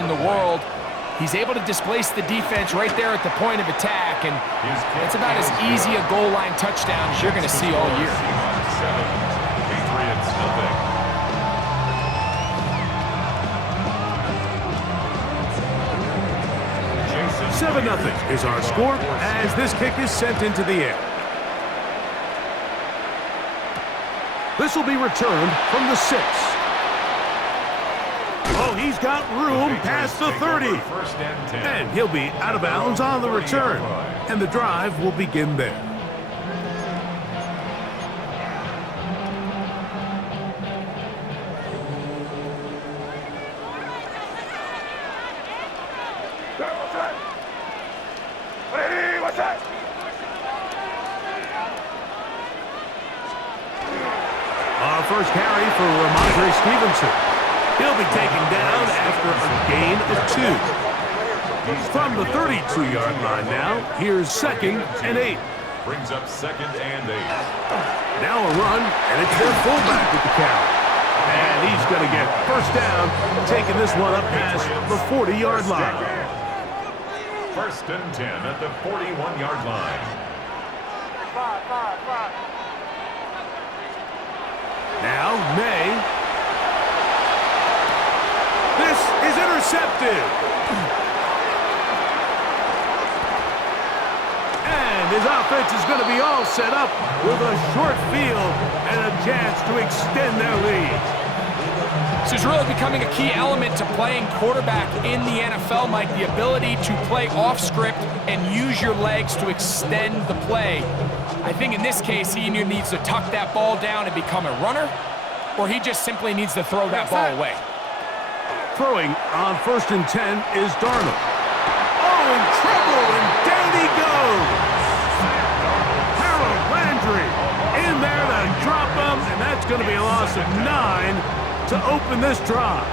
in the world. He's able to displace the defense right there at the point of attack, and it's about as easy a goal line touchdown as you're going to see all year. 7-0 is our score as this kick is sent into the air. This will be returned from the 6. Oh, he's got room past the 30. And he'll be out of bounds on the return. And the drive will begin there. Our first carry for Ramondre Stevenson. He'll be taken down after a gain of 2. From the 32-yard line now, here's 2nd and 8. Brings up 2nd and 8. Now a run, and it's their fullback with the count. And he's going to get first down, taking this one up past the 40-yard line. 1st and 10 at the 41-yard line. Now May. This is intercepted. And his offense is going to be all set up with a short field and a chance to extend their lead. This is really becoming a key element to playing quarterback in the NFL, Mike, the ability to play off script and use your legs to extend the play. I think in this case, he either needs to tuck that ball down and become a runner, or he just simply needs to throw that ball away. Throwing on 1st and 10 is Darnold. Oh, in trouble, and down he goes. Harold Landry in there to drop him, and that's going to be a loss of 9 to open this drive.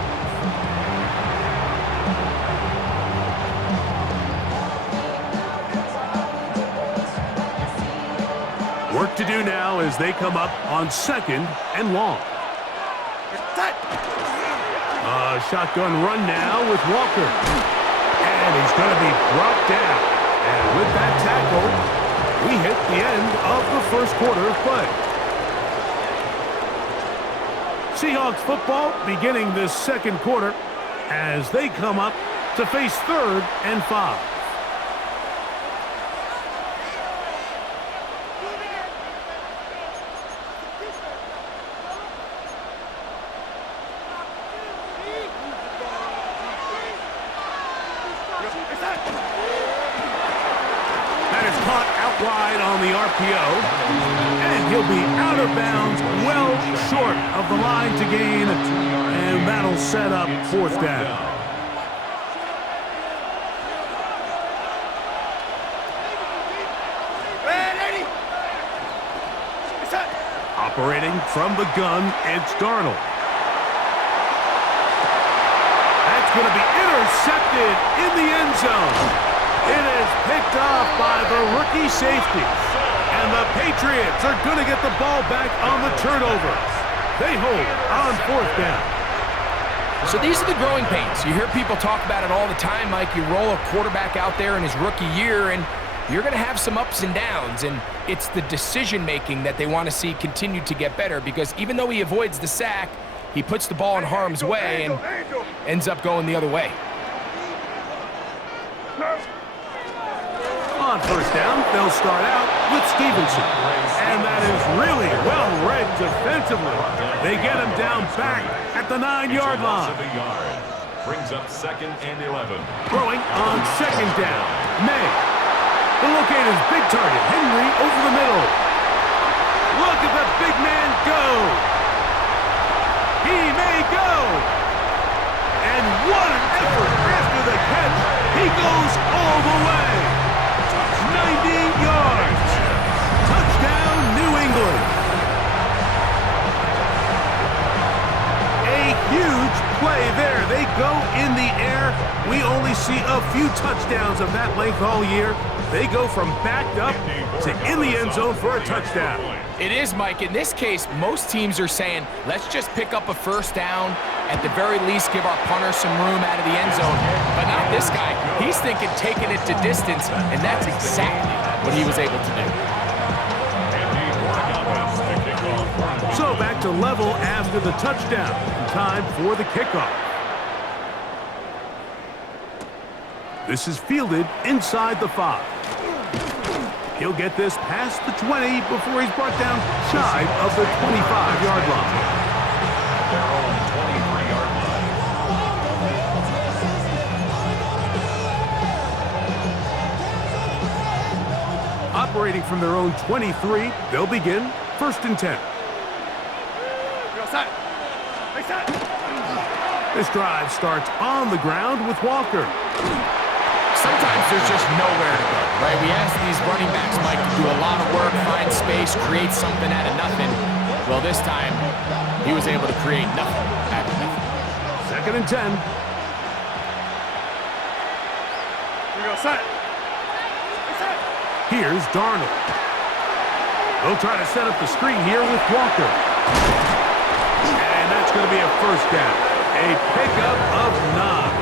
Work to do now as they come up on 2nd and long. Shotgun run now with Walker. And he's going to be brought down. And with that tackle, we hit the end of the first quarter of play. Seahawks football beginning this second quarter as they come up to face 3rd and 5. Wide on the RPO, and he'll be out of bounds, well short of the line to gain, and that'll set up 4th down. Operating from the gun, it's Darnold. That's going to be intercepted in the end zone. It is picked off by the rookie safety. And the Patriots are going to get the ball back on the turnover. They hold on 4th down. So these are the growing pains. You hear people talk about it all the time, Mike. You roll a quarterback out there in his rookie year, and you're going to have some ups and downs. And it's the decision-making that they want to see continue to get better, because even though he avoids the sack, he puts the ball in harm's way and ends up going the other way. On 1st down, they'll start out with Stevenson. And that is really well read defensively. They get him down back at the 9-yard line. Brings up 2nd and 11. Throwing on 2nd down, May. The locate his big target, Henry, over the middle. Look at the big man go. He may go. And what an effort after the catch. He goes all the way. 90 yards. Touchdown, New England. A huge play there. They go in the air. We only see a few touchdowns of that length all year. They go from backed up to in the end zone for a touchdown. It is, Mike. In this case, most teams are saying, let's just pick up a 1st down. At the very least, give our punter some room out of the end zone. This guy, he's thinking taking it to distance, and that's exactly what he was able to do. So back to level after the touchdown. Time for the kickoff. This is fielded inside the 5. He'll get this past the 20 before he's brought down shy of the 25-yard line. Their own 23-yard line. Operating from their own 23, they'll begin 1st and 10. This drive starts on the ground with Walker. Sometimes there's just nowhere to go, right? We ask these running backs, Mike, to do a lot of work, find space, create something out of nothing. Well, this time, he was able to create nothing out of nothing. 2nd and 10. Here's Darnold. They'll try to set up the screen here with Walker. And that's going to be a 1st down. A pickup of 9.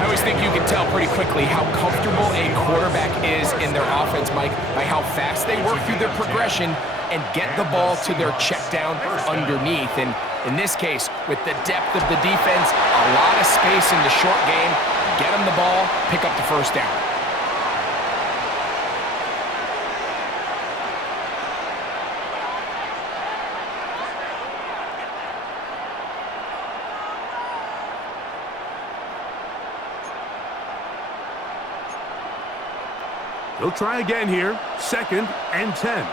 I always think you can tell pretty quickly how comfortable a quarterback is in their offense, Mike, by how fast they work through their progression and get the ball to their check down underneath. And in this case, with the depth of the defense, a lot of space in the short game, get them the ball, pick up the 1st down. They'll try again here. 2nd and 10.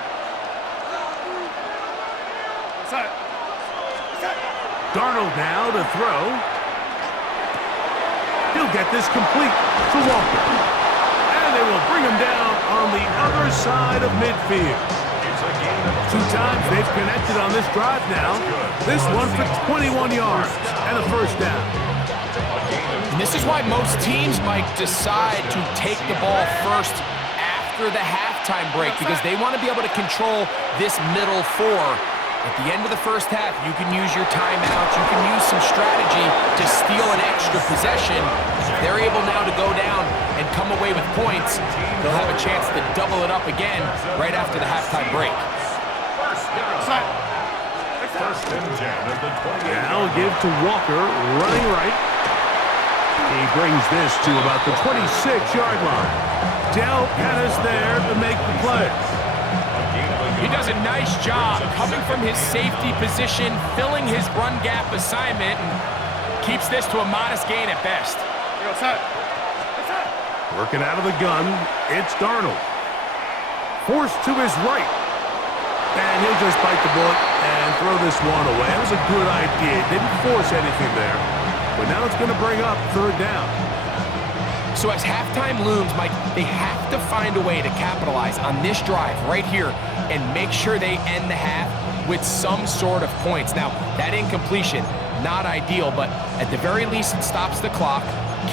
Darnold now to throw. He'll get this complete to Walker. And they will bring him down on the other side of midfield. 2 times they've connected on this drive now. This one for 21 yards and a 1st down. And this is why most teams, Mike, decide to take the ball first after the halftime break, because they want to be able to control this middle 4. At the end of the 1st half, you can use your timeouts, you can use some strategy to steal an extra possession. If they're able now to go down and come away with points, they'll have a chance to double it up again right after the halftime break. 1st and 10 at the 20. Now give to Walker, running right. He brings this to about the 26-yard line. Dell Pettis there to make the play. He does a nice job coming from his safety position, filling his run gap assignment, and keeps this to a modest gain at best. Working out of the gun, it's Darnold. Forced to his right. And he'll just bite the bullet and throw this one away. That was a good idea. Didn't force anything there. But now it's going to bring up 3rd down. So as halftime looms, Mike, they have to find a way to capitalize on this drive right here and make sure they end the half with some sort of points. Now, that incompletion, not ideal, but at the very least, it stops the clock.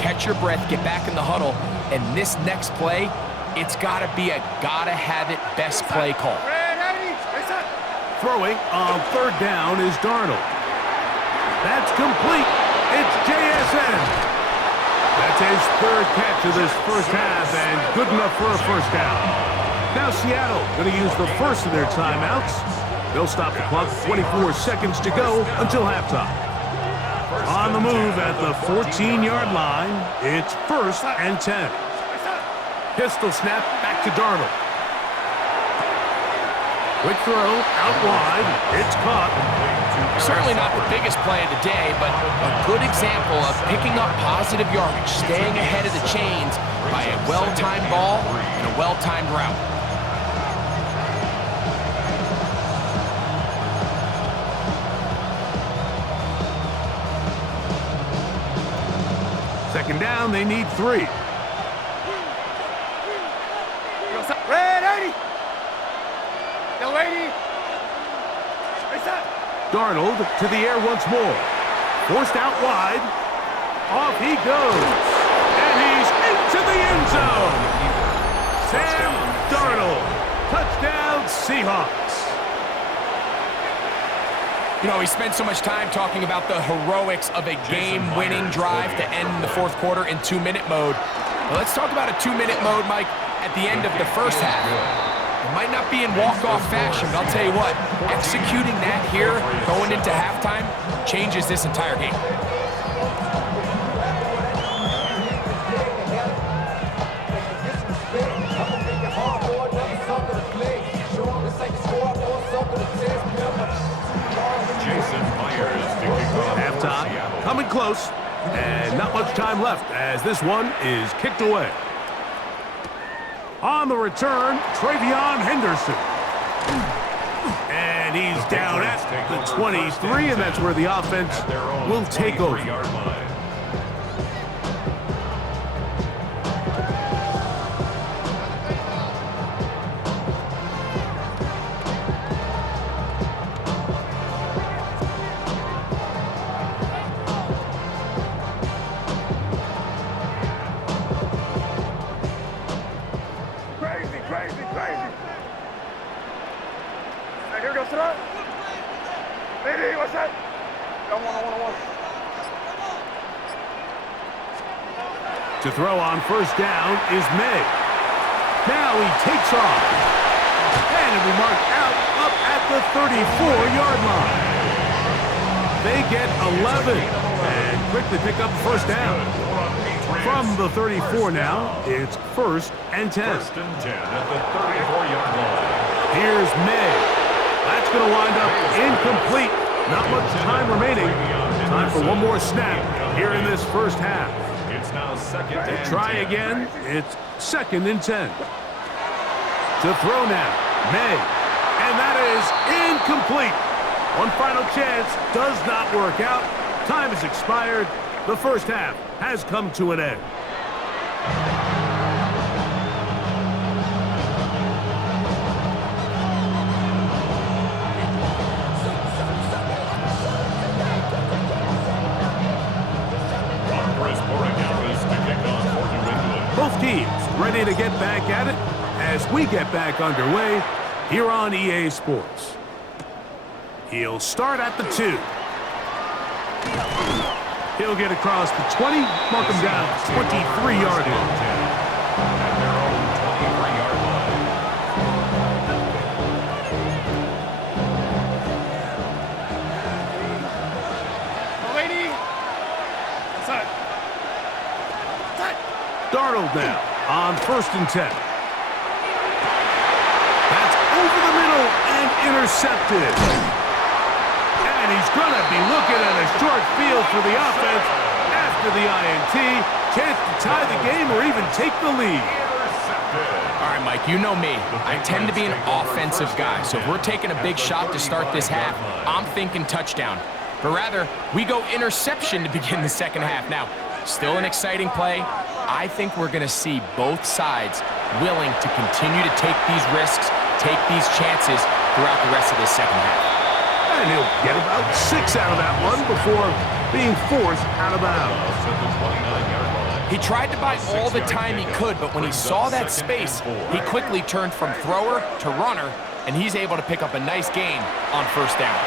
Catch your breath, get back in the huddle, and this next play, it's got to be a gotta-have-it best play call. Throwing on 3rd down is Darnold. That's complete. It's JSN. That's his 3rd catch of this 1st half, and good enough for a 1st down. Now Seattle going to use the 1st of their timeouts. They'll stop the clock, 24 seconds to go until halftime. On the move at the 14-yard line, it's 1st and 10. Pistol snap back to Darnold. Quick throw, out wide, it's caught. Certainly not the biggest play of the day, but a good example of picking up positive yardage, staying ahead of the chains by a well-timed ball and a well-timed route. Second down, they need 3. Darnold to the air once more. Forced out wide. Off he goes. And he's into the end zone. Sam Darnold. Touchdown, Seahawks. You know, we spent so much time talking about the heroics of a game-winning drive to end the fourth quarter in 2-minute mode. Well, let's talk about a 2-minute mode, Mike, at the end of the first half. It might not be in walk-off fashion, but I'll tell you what, executing that here, going into halftime, changes this entire game. Halftime, coming close, and not much time left as this one is kicked away. On the return, Travion Henderson. And he's down at the 23, and that's where the offense will take over. To throw on first down is May. Now he takes off. And it'll be marked out up at the 34-yard line. They get 11 and quickly pick up the first down. From the 34 now, it's 1st and 10. 1st and 10 at the 34-yard line. Here's May. That's going to wind up incomplete. Not much time remaining. Time for one more snap here in this first half. It's now 2nd and 10. Try again. It's 2nd and 10. To throw now, May. And that is incomplete. One final chance does not work out. Time has expired. The first half has come to an end. Both teams ready to get back at it as we get back underway here on EA Sports. He'll start at the 2. He'll get across the 20, mark him down 23-yard line. Darnold now on 1st and 10. That's over the middle and intercepted. And he's going to be looking at a short field for the offense after the INT. Chance to tie the game or even take the lead. All right, Mike, you know me. I tend to be an offensive guy, so if we're taking a big shot to start this half, I'm thinking touchdown. But rather, we go interception to begin the second half. Now, still an exciting play. I think we're going to see both sides willing to continue to take these risks, take these chances throughout the rest of this second half. And he'll get about 6 out of that one before being forced out of bounds. He tried to buy all the time he could, but when he saw that space, he quickly turned from thrower to runner, and he's able to pick up a nice gain on first down.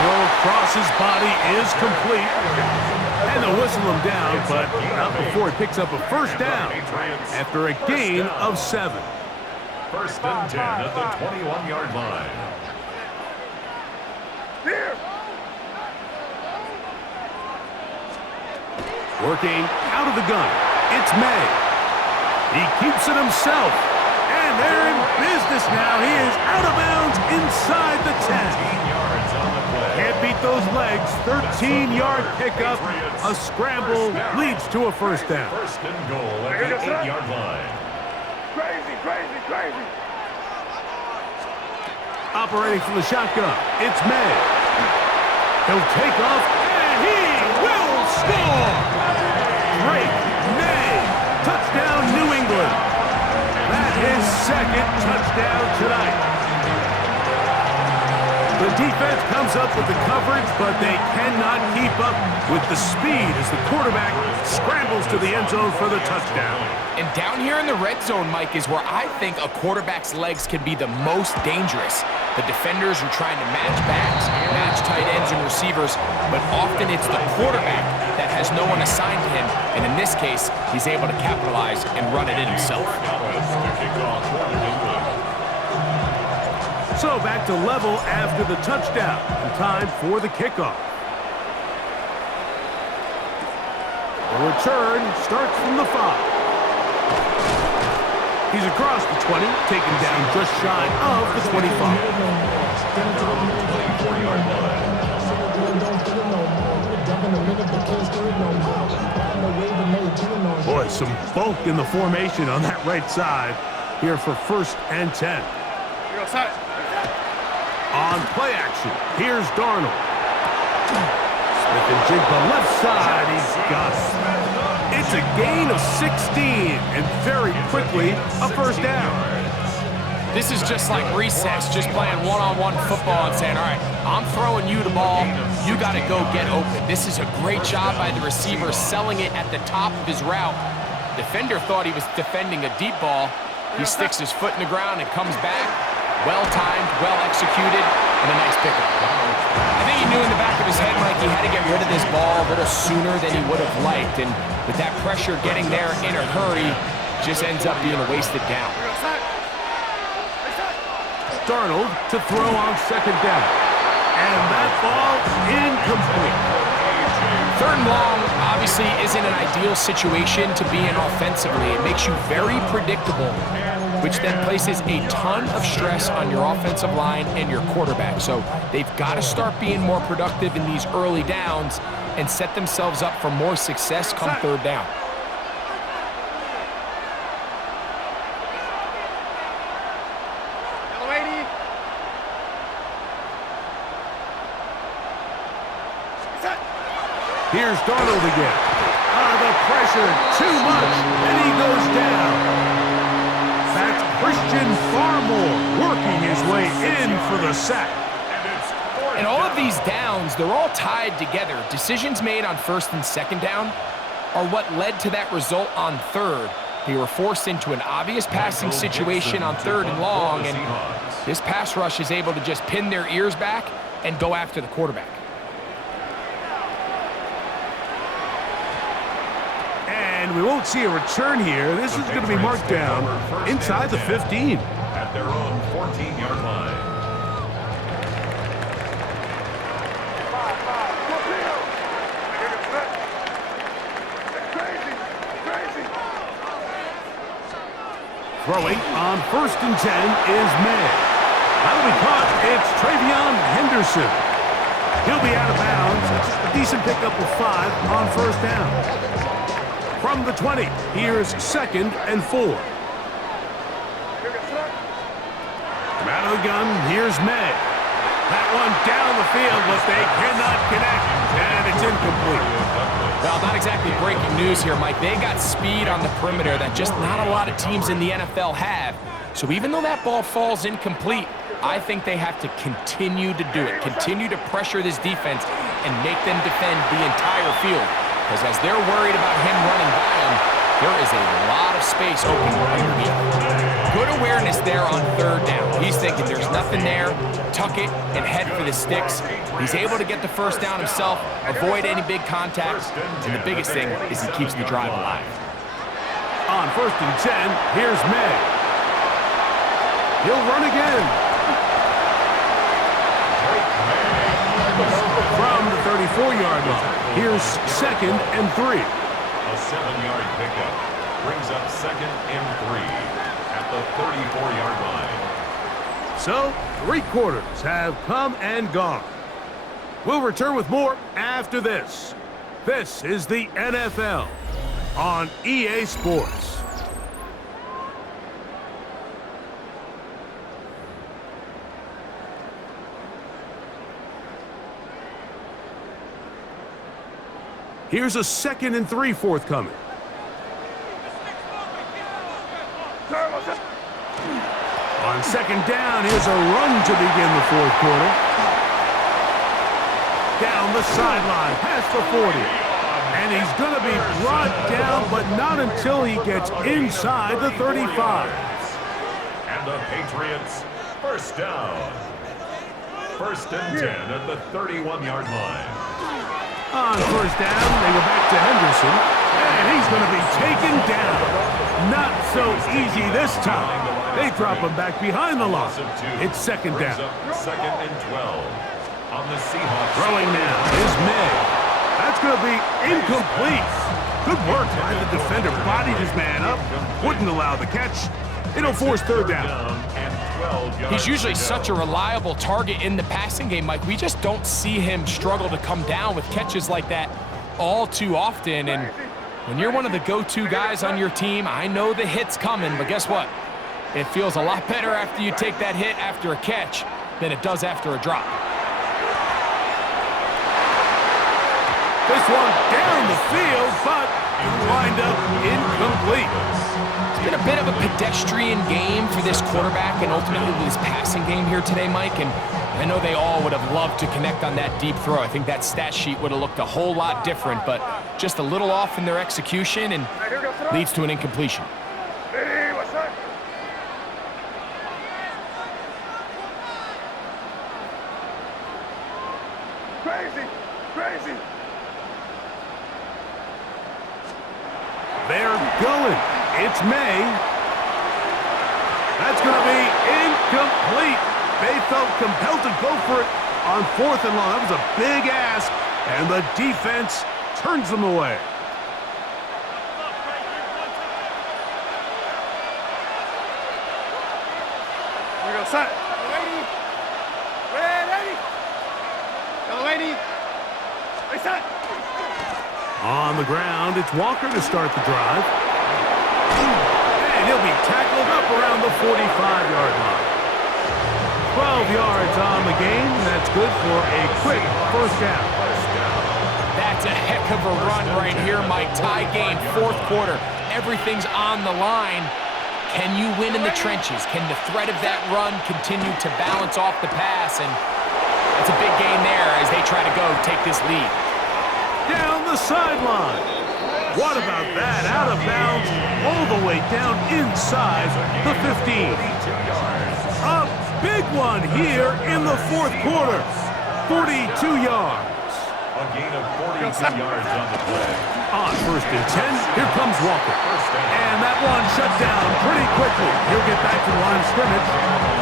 Throw across his body is complete. And they'll whistle him down, but not before he picks up a first down after a gain of 7. 1st and 10 at the 21-yard line. Working out of the gun, it's May. He keeps it himself, and they're in business now. He is out of bounds inside the 10. Can't beat those legs. 13-yard pickup. A scramble leads to a first down. 1st and goal at the 8-yard line. Crazy. Operating from the shotgun, it's May. He'll take off, and he will score! Drake May. Touchdown, New England. That is 2nd touchdown tonight. The defense comes Lines up with the coverage, but they cannot keep up with the speed as the quarterback scrambles to the end zone for the touchdown. And down here in the red zone, Mike, is where I think a quarterback's legs can be the most dangerous. The defenders are trying to match backs, match tight ends and receivers, but often it's the quarterback that has no one assigned to him, and in this case, he's able to capitalize and run it in himself. So back to level after the touchdown, and time for the kickoff. The return starts from the 5. He's across the 20, taken down just shy of the 25. Boy, some bulk in the formation on that right side here for 1st and 10. On play action, here's Darnold. Smith and Jigba left side, he's got it. It's a gain of 16, and very quickly, a 1st down. This is just like recess, just playing one-on-one football and saying, all right, I'm throwing you the ball, you got to go get open. This is a great job by the receiver selling it at the top of his route. Defender thought he was defending a deep ball. He sticks his foot in the ground and comes back. Well-timed, well-executed, and a nice pickup. I think he knew in the back of his head, Mike, he had to get rid of this ball a little sooner than he would have liked. And with that pressure getting there in a hurry, just ends up being a wasted down. Darnold to throw on 2nd down. And that ball incomplete. 3rd and long obviously isn't an ideal situation to be in offensively. It makes you very predictable, which then places a ton of stress on your offensive line and your quarterback. So they've got to start being more productive in these early downs and set themselves up for more success come 3rd down. Here's Darnold again. The pressure, too much, and he goes down. That's Christian Farmore working his way in for the sack. And all of these downs, they're all tied together. Decisions made on 1st and 2nd down are what led to that result on 3rd. They were forced into an obvious passing situation on 3rd and long, and this pass rush is able to just pin their ears back and go after the quarterback. And we won't see a return here. This is going to be marked down inside the 15. At their own 14-yard line. Throwing on 1st and 10 is May. That'll be caught. It's Travion Henderson. He'll be out of bounds. A decent pickup of 5 on 1st down. From the 20, here's 2nd and 4. From out of the gun, here's May. That one down the field, but they cannot connect, and it's incomplete. Well, not exactly breaking news here, Mike. They got speed on the perimeter that just not a lot of teams in the NFL have. So even though that ball falls incomplete, I think they have to continue to do it, continue to pressure this defense and make them defend the entire field. Because as they're worried about him running by them, there is a lot of space open underneath. Good awareness there on 3rd down. He's thinking there's nothing there, tuck it, and head for the sticks. He's able to get the 1st down himself, avoid any big contacts, and the biggest thing is he keeps the drive alive. On 1st and 10, here's May. He'll run again. From the 34-yard line, here's 2nd and 3. A 7-yard pickup brings up 2nd and 3 at the 34-yard line. So, 3 quarters have come and gone. We'll return with more after this. This is the NFL on EA Sports. Here's a 2nd and 3 forthcoming. On 2nd down, here's a run to begin the 4th quarter. down the sideline, past the 40. And he's going to be brought down, but not until he gets inside the 35. And the Patriots, first down. First and 10 at the 31-yard line. On first down, they go back to Henderson, and he's going to be taken down. Not so easy this time. They drop him back behind the line. It's second down. Second and 12 on the Seahawks. Throwing now is May. That's going to be incomplete. Good work by the defender. Bodied his man up. Wouldn't allow the catch. It'll force third down. He's usually such a reliable target in the passing game, Mike. We just don't see him struggle to come down with catches like that all too often. And when you're one of the go-to guys on your team, I know the hit's coming, but guess what? It feels a lot better after you take that hit after a catch than it does after a drop. This one down the field, but wind up incomplete. It's been a bit of a pedestrian game for this quarterback and ultimately this passing game here today, Mike. And I know they all would have loved to connect on that deep throw. I think that stat sheet would have looked a whole lot different, but just a little off in their execution and leads to an incompletion. Hey, what's up? Crazy, crazy. They're going. It's May. That's going to be incomplete. They felt compelled to go for it on fourth and long. That was a big ask, and the defense turns them away. We go set. Ready. Yellow lady. They set. On the ground, it's Walker to start the drive. And he'll be tackled up around the 45-yard line. 12 yards on the game. That's good for a quick first down. That's a heck of a run right here, Mike. Tie game, fourth quarter. Everything's on the line. Can you win in the trenches? Can the threat of that run continue to balance off the pass? And it's a big gain there as they try to go take this lead. Down the sideline. What about that? Out of bounds, all the way down inside the 15. A big one here in the fourth quarter. 42 yards. A gain of 42 yards on the play. On first and 10, here comes Walker. And that one shut down pretty quickly. He'll get back to the line of scrimmage.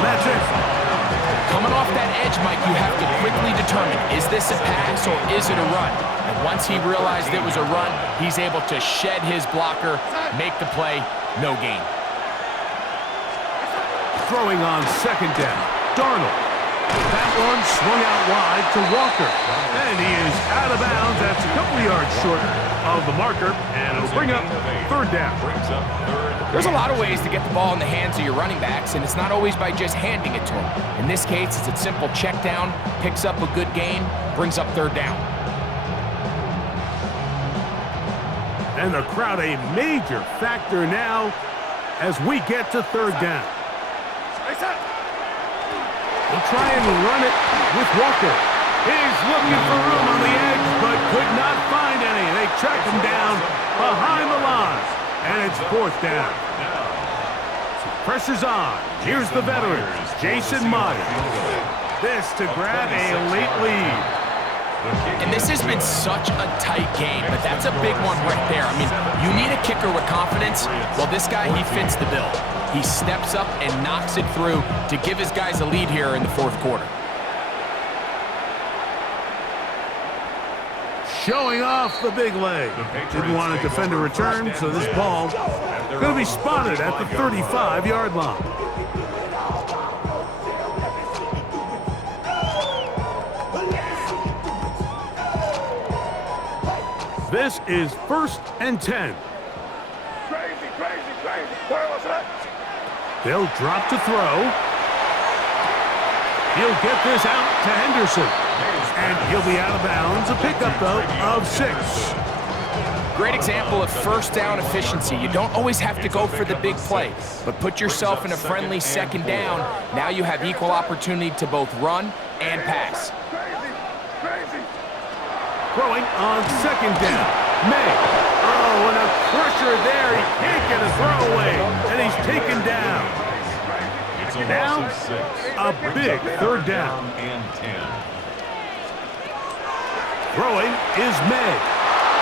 That's it. Coming off that edge, Mike, you have to quickly determine, is this a pass or is it a run? And once he realized it was a run, he's able to shed his blocker, make the play, no gain. Throwing on second down, Darnold. That one swung out wide to Walker. And he is out of bounds. That's a couple of yards short of the marker. And it'll bring up third down. There's a lot of ways to get the ball in the hands of your running backs, and it's not always by just handing it to them. In this case, it's a simple check down, picks up a good gain, brings up third down. And the crowd a major factor now as we get to third down. They'll try and run it with Walker. He's looking for room on the edge, but could not find any. They track him down behind the line, and it's fourth down. Pressure's on. Here's the veteran, Jason Myers. This to grab a late lead. And this has been such a tight game, but that's a big one right there. I mean, you need a kicker with confidence. Well, this guy, he fits the bill. He steps up and knocks it through to give his guys a lead here in the fourth quarter. Showing off the big leg. Didn't want to defend a return, so this ball going to be spotted at the 35-yard line. This is first and 10. Crazy. Where was that? They'll drop to throw. He'll get this out to Henderson. And he'll be out of bounds. A pickup, though, of 6. Great example of first down efficiency. You don't always have to go for the big play, but put yourself in a friendly second down. Now you have equal opportunity to both run and pass. Crazy. Throwing on second down. May. Oh, and a pressure there. He can't get a throwaway, and he's taken down. It's a Now, loss of 6. a big third down. And 10. Throwing is May.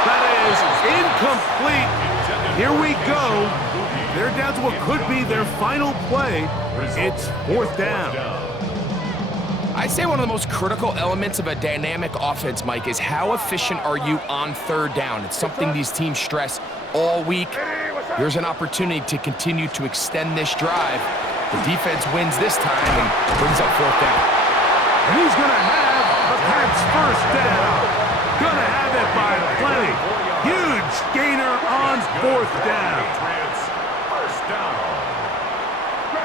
That is incomplete. Here we go. They're down to what could be their final play. It's fourth down. I'd say one of the most critical elements of a dynamic offense, Mike, is how efficient are you on third down? It's something these teams stress all week. Here's an opportunity to continue to extend this drive. The defense wins this time and brings up fourth down. And he's going to have the Pats first down. Going to have it by plenty. Huge gainer on fourth down. First down.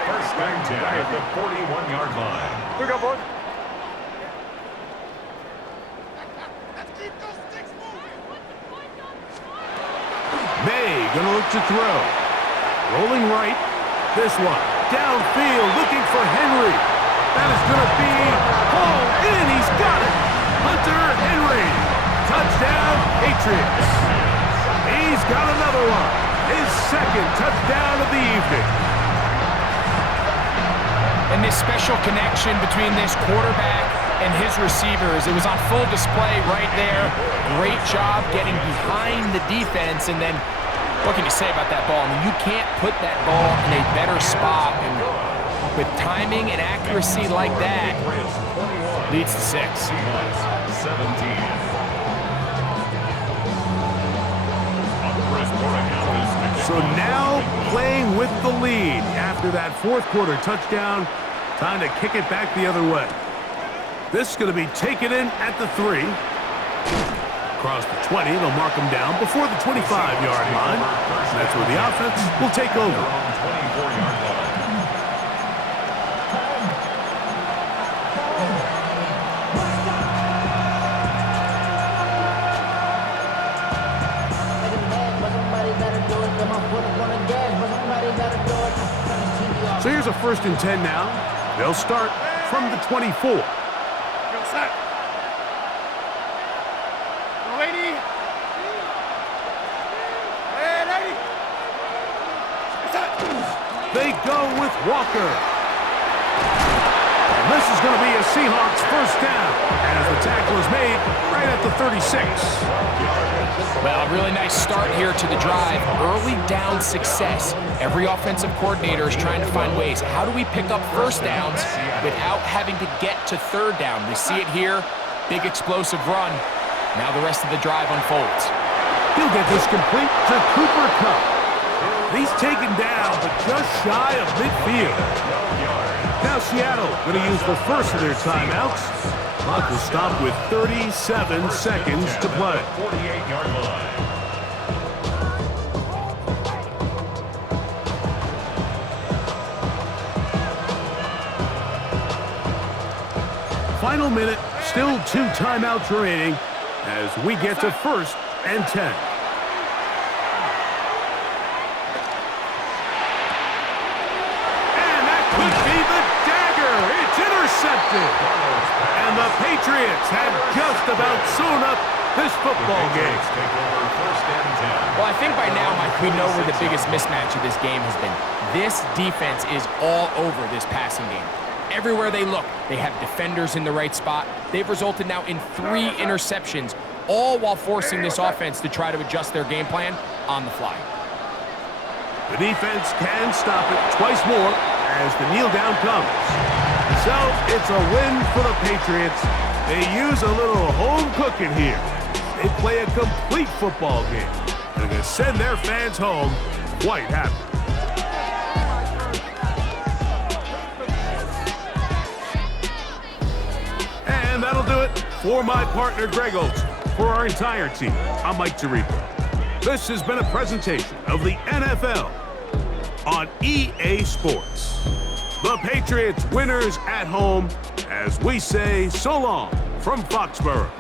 First and 10 at the 41-yard line. We go, boys. May going to look to throw. Rolling right. This one. Downfield looking for Henry. That is going to be hauled in. He's got it. Hunter Henry. Touchdown, Patriots. He's got another one. His second touchdown of the evening. And this special connection between this quarterback and his receivers, it was on full display right there. Great job getting behind the defense, and then what can you say about that ball? I mean, you can't put that ball in a better spot, and with timing and accuracy like that, leads to 6. 17. So now playing with the lead after that fourth quarter touchdown. Time to kick it back the other way. This is going to be taken in at the 3. Across the 20, they'll mark him down before the 25-yard line. That's where the offense will take over. 24-yard line. So here's a 1st and 10 now. They'll start from the 24. Go set. Go 80. And 80. Set. They go with Walker. And this is going to be a Seahawks first down as the tackle is made right at the 36. Well, a really nice start here to the drive. Early down success. Every offensive coordinator is trying to find ways. How do we pick up first downs without having to get to third down? We see it here. Big explosive run. Now the rest of the drive unfolds. He'll get this complete to Cooper Kupp. He's taken down, but just shy of midfield. Now Seattle going to use the first of their timeouts. Clock will stop with 37 seconds to play. 48-yard line. Final minute, still 2 timeouts remaining as we get to 1st and 10. And that could be the dagger. It's intercepted. And the Patriots have just about sewn up this football game. Well, I think by now, Mike, we know where the biggest mismatch of this game has been. This defense is all over this passing game. Everywhere they look, they have defenders in the right spot. They've resulted now in 3 interceptions, all while forcing this offense to try to adjust their game plan on the fly. The defense can stop it twice more as the kneel down comes. So it's a win for the Patriots. They use a little home cooking here. They play a complete football game. They're going to send their fans home quite happy. And that'll do it for my partner, Greg Olson. For our entire team, I'm Mike Tirico. This has been a presentation of the NFL on EA Sports. The Patriots winners at home as we say so long from Foxborough.